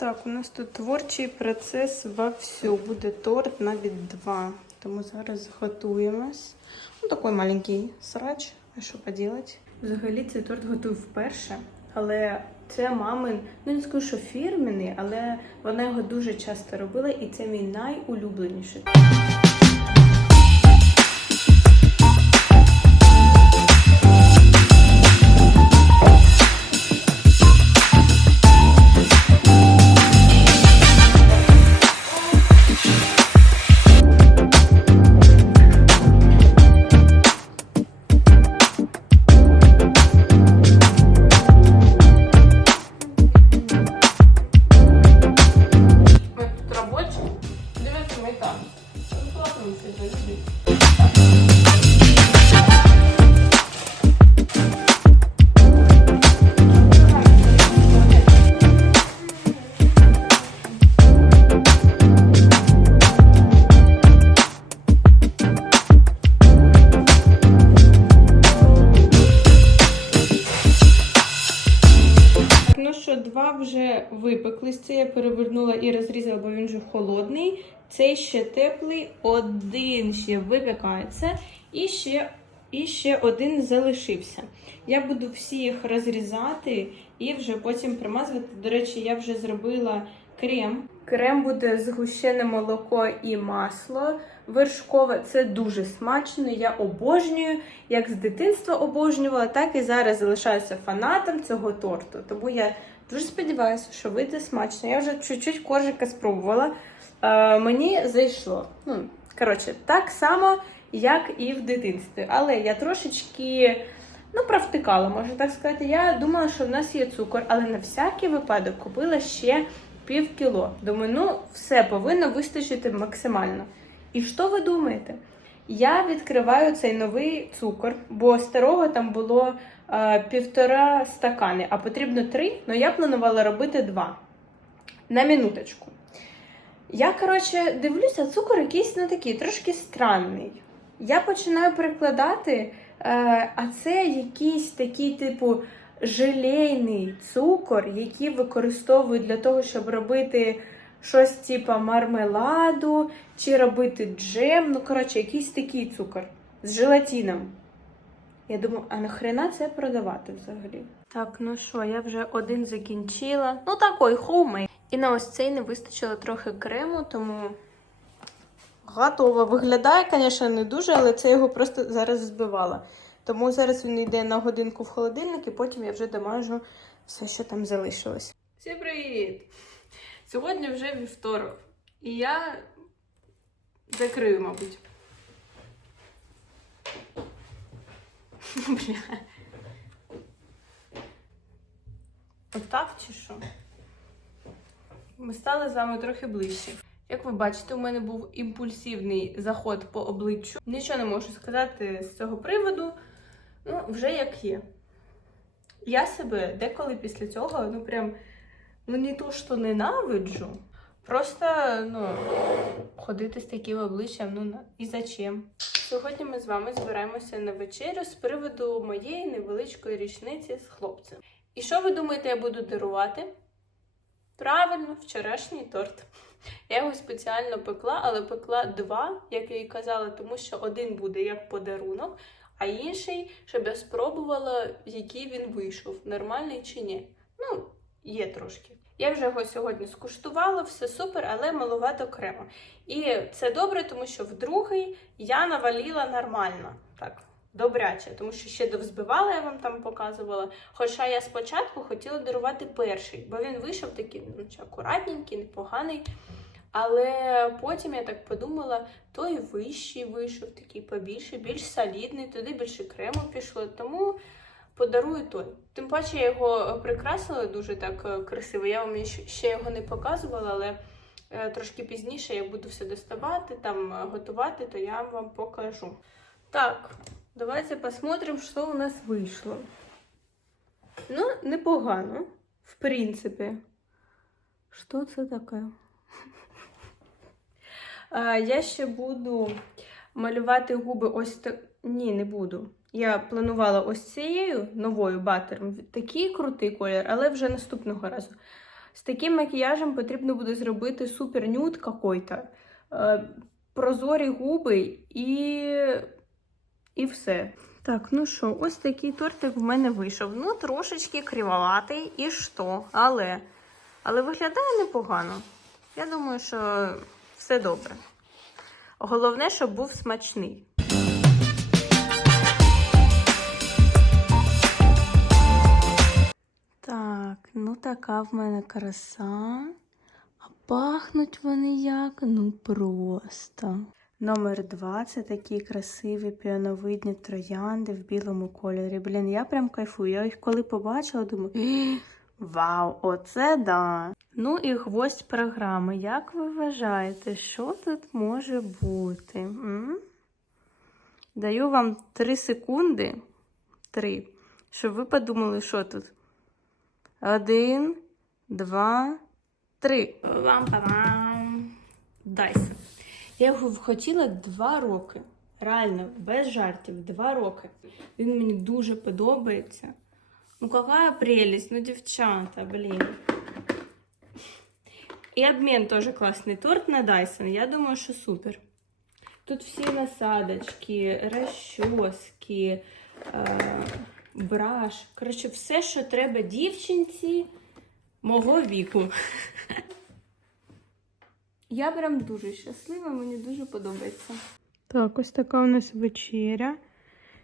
Так, у нас тут творчий процес вовсю. Буде торт навіть два. Тому зараз готуємось. Ну, такий маленький срач. А що поділати? Взагалі цей торт готую вперше. Але це мамин, ну не скажу, що фірменний, але вона його дуже часто робила, і це мій найулюбленіший. Вже випеклись. Це я перевернула і розрізала, бо він вже холодний. Цей ще теплий, один ще випікається, і ще, і ще один залишився. Я буду всі їх розрізати і вже потім примазувати. До речі, я вже зробила крем. Крем буде згущене молоко і масло. Вершкове це дуже смачно. Я обожнюю. Як з дитинства обожнювала, так і зараз залишаюся фанатом цього торту. Тому я дуже сподіваюся, що вийде смачно. Я вже чуть-чуть коржика спробувала. Е, мені зайшло. Ну, коротше, так само, як і в дитинстві. Але я трошечки. Ну, провтикала, можна так сказати. Я думала, що в нас є цукор, але на всякий випадок купила ще пів кіло. Думаю, ну все повинно вистачити максимально. І що ви думаєте? Я відкриваю цей новий цукор, бо старого там було е, півтора стакани, а потрібно три, але я планувала робити два. На минуточку. Я, коротше, дивлюся, цукор якийсь ну такий, трошки странний. Я починаю перекладати, е, а це якийсь такий, типу, желейний цукор, який використовують для того, щоб робити щось типу мармеладу чи робити джем. Ну, коротше, якийсь такий цукор з желатином. Я думаю, а нахрена це продавати взагалі? Так, ну що, я вже один закінчила. Ну, такий хоумей. І на ось цей не вистачило трохи крему, тому готово. Виглядає, звісно, не дуже, але це його просто зараз збивала. Тому зараз він йде на годинку в холодильник, і потім я вже домажу все, що там залишилось. Всім привіт! Сьогодні вже вівторок. І я закрию, мабуть. Бля. Отак чи що? Ми стали з вами трохи ближче. Як ви бачите, у мене був імпульсивний заход по обличчю. Нічого не можу сказати з цього приводу. Ну, вже як є. Я себе деколи після цього, ну прям, ну не то, що ненавиджу. Просто, ну, ходити з таким обличчям, ну і зачем? Сьогодні ми з вами збираємося на вечерю з приводу моєї невеличкої річниці з хлопцем. І що ви думаєте, я буду дарувати? Правильно, вчорашній торт. Я його спеціально пекла, але пекла два, як я і казала, тому що один буде як подарунок, а інший, щоб я спробувала, який він вийшов, нормальний чи ні. Ну, є трошки. Я вже його сьогодні скуштувала, все супер, але малувато крему. І це добре, тому що в другий я наваліла нормально. Так, добряче, тому що ще довзбивала, я вам там показувала. Хоча я спочатку хотіла дарувати перший, бо він вийшов такий ну, акуратненький, непоганий. Але потім я так подумала, той вищий вийшов, такий побільший, більш солідний, туди більше крему пішло, тому подарую той. Тим паче я його прикрасила дуже так е, красиво. Я вам ще- його не показувала, але е, трошки пізніше я буду все доставати, там е, готувати, то я вам покажу. Так, давайте посмотрим, що у нас вийшло. Ну, непогано, в принципі. Що це таке? Я ще буду малювати губи ось так. Ні, не буду. Я планувала ось цією новою батером. Такий крутий колір, але вже наступного разу. З таким макіяжем потрібно буде зробити супер нюд какой-то, е, прозорі губи і, і все. Так, ну що, ось такий тортик в мене вийшов. Ну, трошечки кривоватий і що, але, але виглядає непогано. Я думаю, що все добре. Головне, щоб був смачний. Так, така в мене краса. А пахнуть вони як? Ну просто. Номер два це такі красиві піановидні троянди в білому кольорі. Блін, я прям кайфую. Я їх коли побачила, думаю, «Е, вау, оце да! Ну і гвоздь програми. Як ви вважаєте, що тут може бути? М? Даю вам 3 секунди. Три. Щоб ви подумали, що тут. Один, два, три. Пам-пам. Дайсон. Я його хотіла два роки. Реально, без жартів, два роки. Він мені дуже подобається. Ну, какая прелесть, ну, дівчата, блін. І обмін теж класний торт на Dyson. Я думаю, що супер. Тут всі насадочки, розчоски, е, браш. Коротше, все, що треба дівчинці мого віку. Я прям дуже щаслива, мені дуже подобається. Так, ось така у нас вечеря.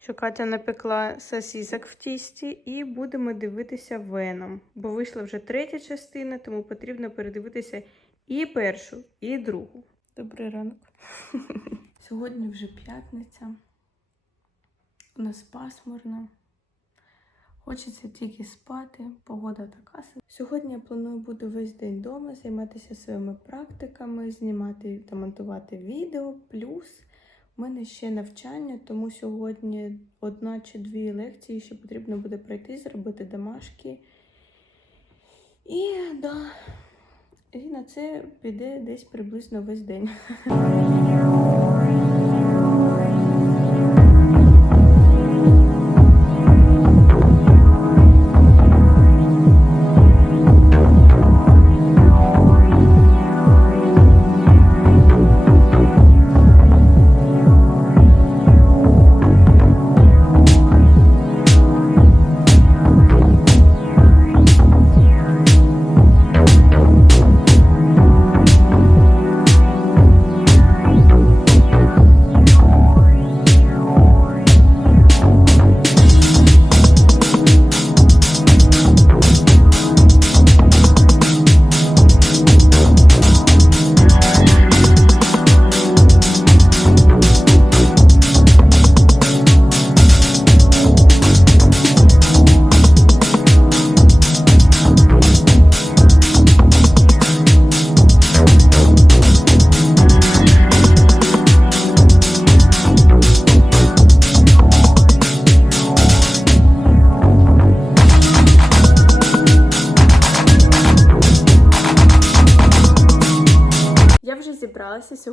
Що Катя напекла сосісок в тісті, і будемо дивитися веном. Бо вийшла вже третя частина, тому потрібно передивитися і першу, і другу. Добрий ранок. Сьогодні вже п'ятниця. У нас пасмурно. Хочеться тільки спати, погода така. Сьогодні я планую бути весь день вдома, займатися своїми практиками, знімати та монтувати відео. Плюс у мене ще навчання, тому сьогодні одна чи дві лекції ще потрібно буде пройти, зробити домашки. І да, і на це піде десь приблизно весь день.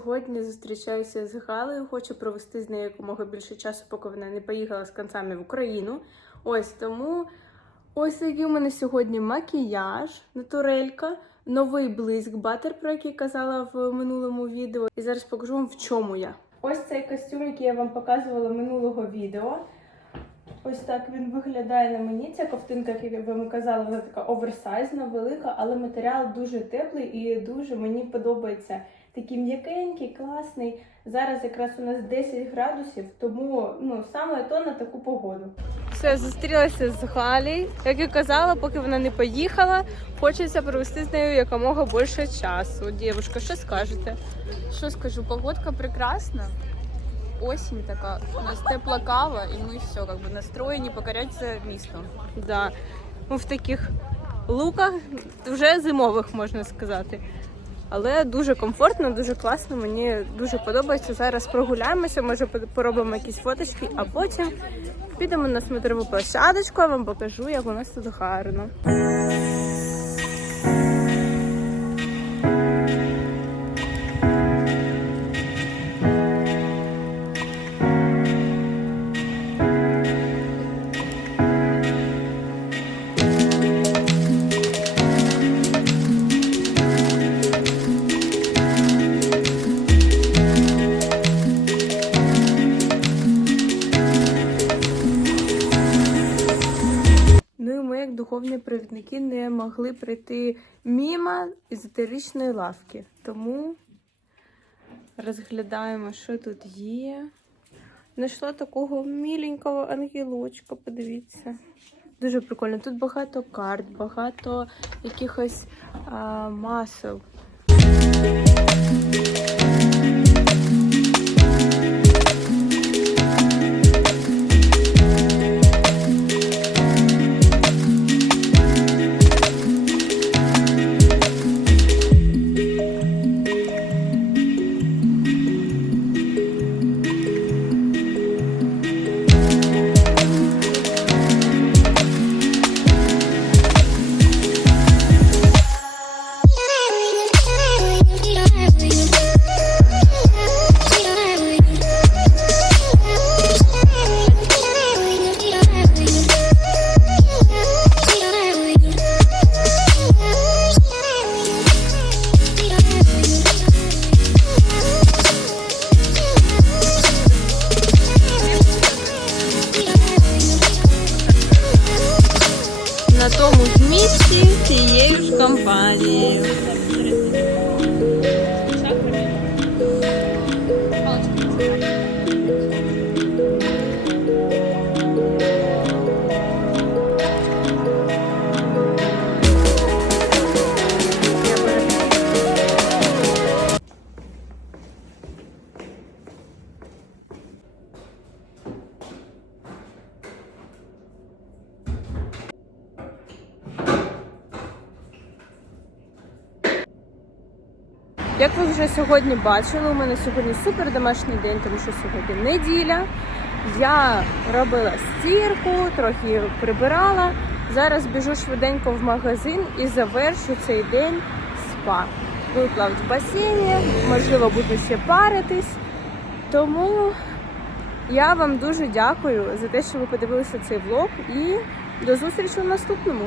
Сьогодні зустрічаюся з Галею. Хочу провести з нею якомога більше часу, поки вона не поїхала з концами в Україну. Ось тому ось який у мене сьогодні макіяж, натурелька, новий блиск батер, про який казала в минулому відео. І зараз покажу вам в чому я. Ось цей костюм, який я вам показувала минулого відео. Ось так він виглядає на мені. Ця ковтинка, як я вам казала, вона така оверсайзна, велика, але матеріал дуже теплий і дуже мені подобається. Такий м'якенький, класний. Зараз якраз у нас 10 градусів, тому ну саме то на таку погоду. Все, зустрілася з Галі. Як і казала, поки вона не поїхала, хочеться провести з нею якомога більше часу. Дівушка, що скажете? Що скажу, погодка прекрасна. Осінь така, у нас тепла кава, і ми все, как бы настроєні покорять це місто. Да. Ну, в таких луках вже зимових можна сказати. Але дуже комфортно, дуже класно. Мені дуже подобається. Зараз прогуляємося, може поробимо якісь фоточки, а потім підемо на смотрову площадочку, я вам покажу, як у нас тут гарно. Провідники не могли прийти мімо езотеричної лавки. Тому розглядаємо, що тут є. Знайшла такого міленького ангелочка, подивіться. Дуже прикольно. Тут багато карт, багато якихось а, масел. Сьогодні бачили, у мене сьогодні супер домашній день, тому що сьогодні неділя. Я робила стірку, трохи прибирала. Зараз біжу швиденько в магазин і завершу цей день спа. Буду плавати в басейні, можливо, буду ще паритись. Тому я вам дуже дякую за те, що ви подивилися цей влог і до зустрічі у наступному.